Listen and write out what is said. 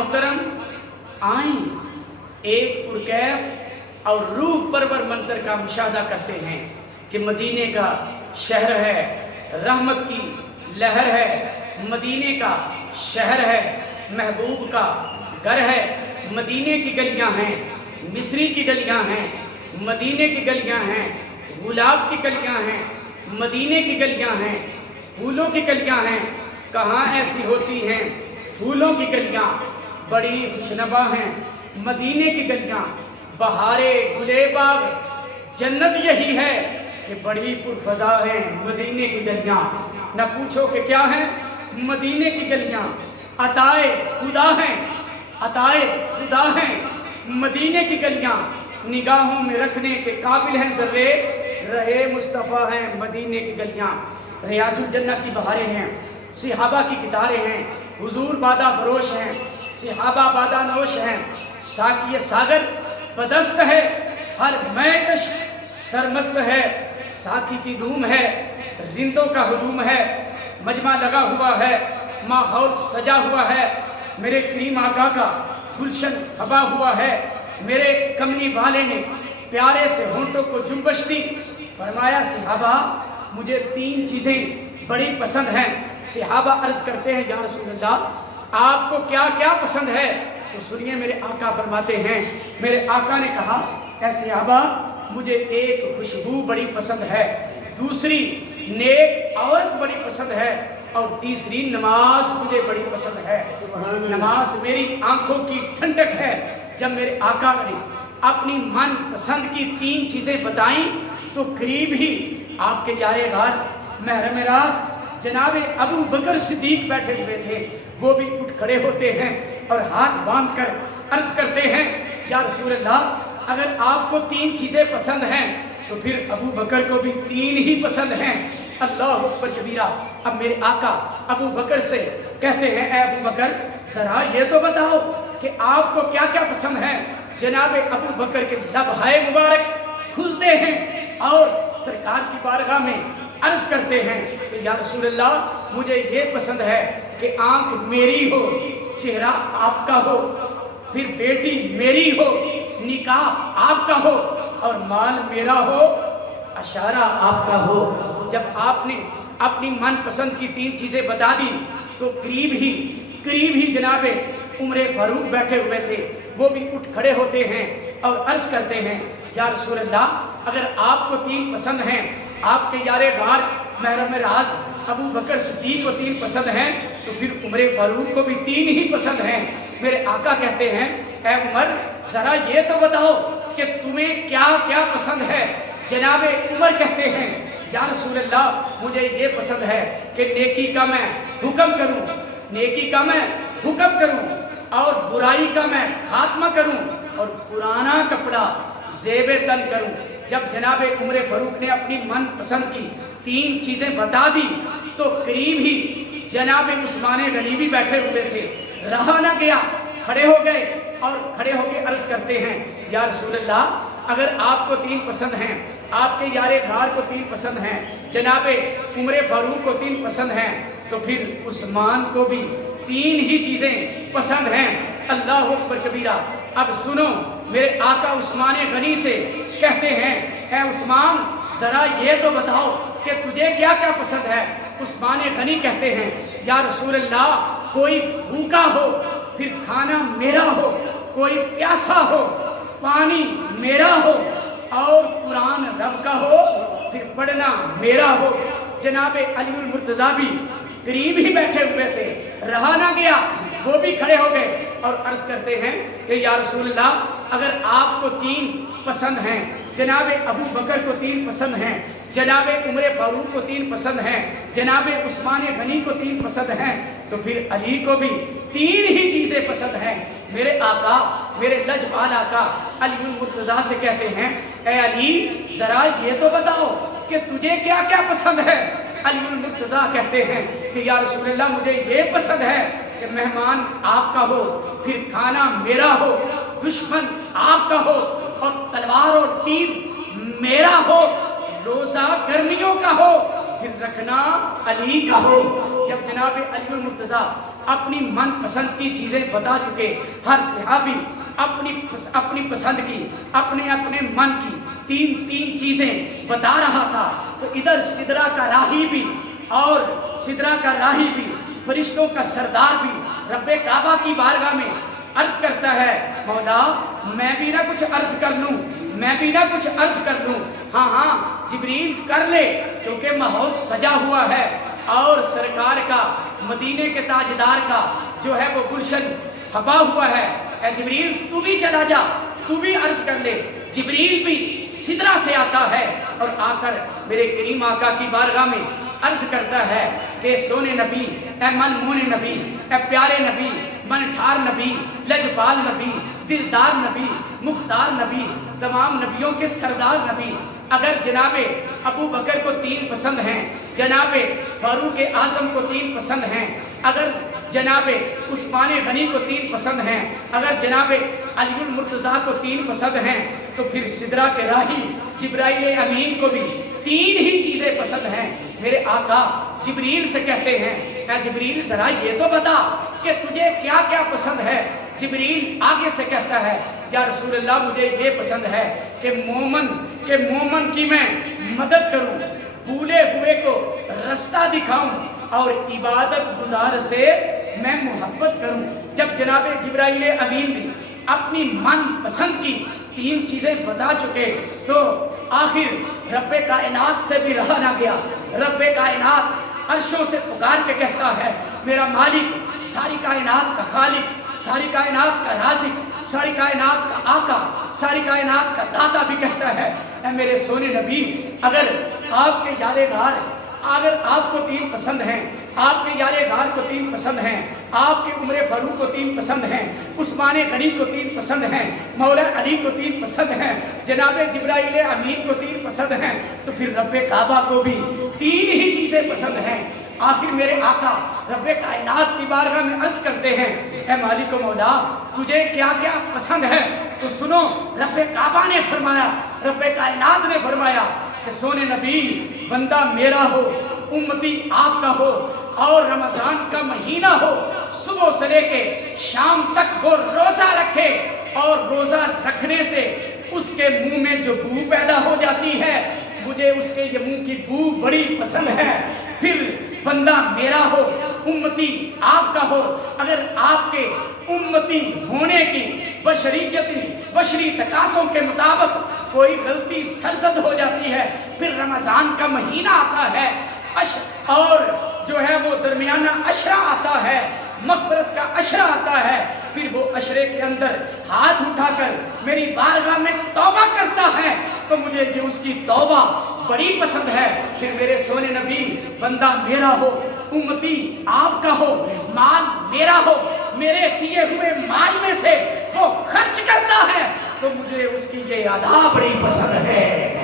محترم آئیں ایک پرکیف اور روح پرور منظر کا مشاہدہ کرتے ہیں کہ مدینے کا شہر ہے، رحمت کی لہر ہے، مدینے کا شہر ہے، محبوب کا گھر ہے، مدینے کی گلیاں ہیں، مصری کی گلیاں ہیں، مدینے کی گلیاں ہیں، گلاب کی گلیاں ہیں، مدینے کی گلیاں ہیں، پھولوں کی گلیاں ہیں۔ کہاں ایسی ہوتی ہیں پھولوں کی گلیاں، بڑی خوشنما ہیں مدینے کی گلیاں، بہارے گلے باغ جنت یہی ہے کہ بڑی پرفضا ہیں مدینے کی گلیاں۔ نہ پوچھو کہ کیا ہیں مدینے کی گلیاں، عطائے خدا ہیں، عطائے خدا ہیں مدینے کی گلیاں، نگاہوں میں رکھنے کے قابل ہیں ذرے، رہے مصطفیٰ ہیں مدینے کی گلیاں۔ ریاض الجنہ کی بہاریں ہیں، صحابہ کی کتاریں ہیں، حضور بادہ فروش ہیں، صحابہ بادہ نوش ہیں، ساقی ساگر بدست ہے، ہر میکش سرمست ہے، ساقی کی دھوم ہے، رندوں کا ہجوم ہے، مجمع لگا ہوا ہے، ماحول سجا ہوا ہے، میرے کریم آقا کا گلشن کھبا ہوا ہے، میرے کملی والے نے پیارے سے ہونٹوں کو جنبش دی، فرمایا صحابہ مجھے 3 چیزیں بڑی پسند ہیں۔ صحابہ عرض کرتے ہیں یا رسول اللہ آپ کو کیا کیا پسند ہے؟ تو سنیے میرے آقا فرماتے ہیں، میرے آقا نے کہا اے صحابہ مجھے ایک خوشبو بڑی پسند ہے، دوسری نیک عورت بڑی پسند ہے، اور تیسری نماز مجھے بڑی پسند ہے۔ نماز میری آنکھوں کی ٹھنڈک ہے۔ جب میرے آقا نے اپنی من پسند کی 3 چیزیں بتائیں تو قریب ہی آپ کے یار غار محرم راز جناب ابو بکر صدیق بیٹھے ہوئے تھے، وہ بھی اٹھ کھڑے ہوتے ہیں اور ہاتھ باندھ کر عرض کرتے ہیں یا رسول اللہ اگر آپ کو 3 چیزیں پسند ہیں تو پھر ابو بکر کو بھی 3 ہی پسند ہیں۔ اللہ اکبر کبیرہ۔ اب میرے آقا ابو بکر سے کہتے ہیں اے ابو بکر ذرا یہ تو بتاؤ کہ آپ کو کیا کیا پسند ہے؟ جناب ابو بکر کے لبہائے مبارک کھلتے ہیں اور سرکار کی بارگاہ میں عرض کرتے ہیں کہ یا رسول اللہ مجھے یہ پسند ہے کہ آنکھ میری ہو، چہرہ آپ کا ہو، پھر بیٹی میری ہو، نکاح آپ کا ہو، اور مال میرا ہو، اشارہ آپ کا ہو۔ جب آپ نے اپنی من پسند کی 3 چیزیں بتا دی تو قریب ہی جناب عمر فاروق بیٹھے ہوئے تھے، وہ بھی اٹھ کھڑے ہوتے ہیں اور عرض کرتے ہیں یا رسول اللہ اگر آپ کو 3 پسند ہیں، آپ کے یار غار محرم راز ابو بکر صدیق کو 3 پسند ہیں تو پھر عمر فاروق کو بھی 3 ہی پسند ہیں۔ میرے آقا کہتے ہیں اے عمر ذرا یہ تو بتاؤ کہ تمہیں کیا کیا پسند ہے؟ جناب عمر کہتے ہیں یا رسول اللہ مجھے یہ پسند ہے کہ نیکی کا میں حکم کروں، نیکی کا میں حکم کروں، اور برائی کا میں خاتمہ کروں، اور پرانا کپڑا زیب تن کروں۔ جب جناب عمر فاروق نے اپنی من پسند کی 3 چیزیں بتا دی تو قریب ہی جناب عثمان غنی بھی بیٹھے ہوئے تھے، رہا نہ گیا، کھڑے ہو گئے اور کھڑے ہو کے عرض کرتے ہیں یا رسول اللہ اگر آپ کو 3 پسند ہیں، آپ کے یار غار کو 3 پسند ہیں، جناب عمر فاروق کو 3 پسند ہیں، تو پھر عثمان کو بھی 3 ہی چیزیں پسند ہیں۔ اللہ اکبر کبیرہ۔ اب سنو میرے آقا عثمان غنی سے کہتے ہیں اے عثمان ذرا یہ تو بتاؤ کہ تجھے کیا کیا پسند ہے؟ عثمان غنی کہتے ہیں یا رسول اللہ کوئی بھوکا ہو پھر کھانا میرا ہو، کوئی پیاسا ہو پانی میرا ہو، اور قرآن رب کا ہو پھر پڑھنا میرا ہو۔ جناب علی المرتضیٰ بھی قریب ہی بیٹھے ہوئے تھے، رہا نہ گیا، وہ بھی کھڑے ہو گئے اور عرض کرتے ہیں کہ یا رسول اللہ اگر آپ کو 3 پسند ہیں، جناب ابو بکر کو 3 پسند ہیں، جناب عمر فاروق کو 3 پسند ہیں، جناب عثمان غنی کو 3 پسند ہیں، تو پھر علی کو بھی 3 ہی چیزیں پسند ہیں۔ میرے آقا میرے لجپال آقا علی المرتضیٰ سے کہتے ہیں اے علی ذرا یہ تو بتاؤ کہ تجھے کیا کیا پسند ہے؟ علی المرتضیٰ کہتے ہیں کہ یا رسول اللہ مجھے یہ پسند ہے کہ مہمان آپ کا ہو، پھر کھانا میرا ہو، دشمن آپ کا ہو، اور تلوار اور تیر میرا ہو، روزہ گرمیوں کا ہو، پھر رکھنا علی کا ہو۔ جب جناب علی المرتضیٰ اپنی من پسند کی چیزیں بتا چکے، ہر صحابی اپنی پسند کی، اپنے من کی تین چیزیں بتا رہا تھا، تو ادھر سدرہ کا راہی بھی اور سدرہ کا راہی بھی، فرشتوں کا سردار بھی رب کعبہ کی بارگاہ میں عرض کرتا ہے، مولا میں بھی نہ کچھ عرض کر لوں، میں بھی نہ کچھ عرض کر لوں۔ ہاں جبریل کر لے، کیونکہ ماحول سجا ہوا ہے اور سرکار کا، مدینے کے تاجدار کا جو ہے وہ گلشن پھپا ہوا ہے۔ اے جبریل تو بھی چلا جا، تو بھی عرض کر لے۔ جبریل بھی سدرہ سے آتا ہے اور آ کر میرے کریم آقا کی بارگاہ میں عرض کرتا ہے کہ سونے نبی، اے من مونے نبی، اے پیارے نبی، من ٹھار نبی، لجپال نبی، دلدار نبی، مختار نبی، تمام نبیوں کے سردار نبی، اگر جناب ابو بکر کو 3 پسند ہیں، جناب فاروق اعظم کو 3 پسند ہیں، اگر جناب عثمان غنی کو 3 پسند ہیں، اگر جناب علی المرتضیٰ کو 3 پسند ہیں، تو پھر سدرہ کے راہی جبرائیل امین کو بھی 3 ہی چیزیں پسند ہیں۔ میرے آقا جبریل سے کہتے ہیں، اے جبریل ذرا یہ تو بتا کہ تجھے کیا کیا پسند ہے۔ جبریل آگے سے کہتا ہے، یا رسول اللہ مجھے یہ پسند ہے کہ مومن کی میں مدد کروں، بھولے ہوئے کو رستہ دکھاؤں اور عبادت گزار سے میں محبت کروں۔ جب جناب جبرائیل امین بھی اپنی من پسند کی 3 چیزیں بتا چکے، تو آخر رب کائنات سے بھی رہا نہ گیا۔ رب کائنات عرشوں سے پکار کے کہتا ہے، میرا مالک، ساری کائنات کا خالق، ساری کائنات کا رازق، ساری کائنات کا آقا، ساری کائنات کا داتا بھی کہتا ہے، اے میرے سونے نبی، اگر آپ کے یار غار، اگر آپ کو 3 پسند ہیں، آپ کے یار غار کو 3 پسند ہیں، آپ کے عمر فاروق کو 3 پسند ہیں، عثمان غنی کو 3 پسند ہیں، مولا علی کو 3 پسند ہیں، جناب جبرائیل امین کو 3 پسند ہیں، تو پھر رب کعبہ کو بھی 3 ہی چیزیں پسند ہیں۔ آخر میرے آقا رب کائنات کی بارگاہ میں عرض کرتے ہیں، اے مالک و مولا تجھے کیا کیا پسند ہے؟ تو سنو، رب کعبہ نے فرمایا، رب کائنات نے فرمایا کہ سونے نبی، بندہ میرا ہو، امتی آپ کا ہو، اور رمضان کا مہینہ ہو، صبح سے لے کے شام تک وہ روزہ رکھے، اور روزہ رکھنے سے اس کے منہ میں جو بو پیدا ہو جاتی ہے، مجھے اس کے یہ منہ کی بو بڑی پسند ہے۔ پھر بندہ میرا ہو، امتی آپ کا ہو، اگر آپ کے امتی ہونے کی بشری تقاضوں کے مطابق کوئی غلطی سرزد ہو جاتی ہے، پھر رمضان کا مہینہ آتا ہے اور جو ہے وہ درمیانہ عشرہ آتا ہے، مغفرت کا عشرہ آتا ہے، پھر وہ عشرے کے اندر ہاتھ اٹھا کر میری بارگاہ میں توبہ کرتا ہے، تو مجھے یہ اس کی توبہ بڑی پسند ہے۔ پھر میرے سونے نبی، بندہ میرا ہو، امتی آپ کا ہو، مال میرا ہو، میرے دیے ہوئے مال میں سے وہ خرچ کرتا ہے، تو مجھے اس کی یہ ادا بڑی پسند ہے۔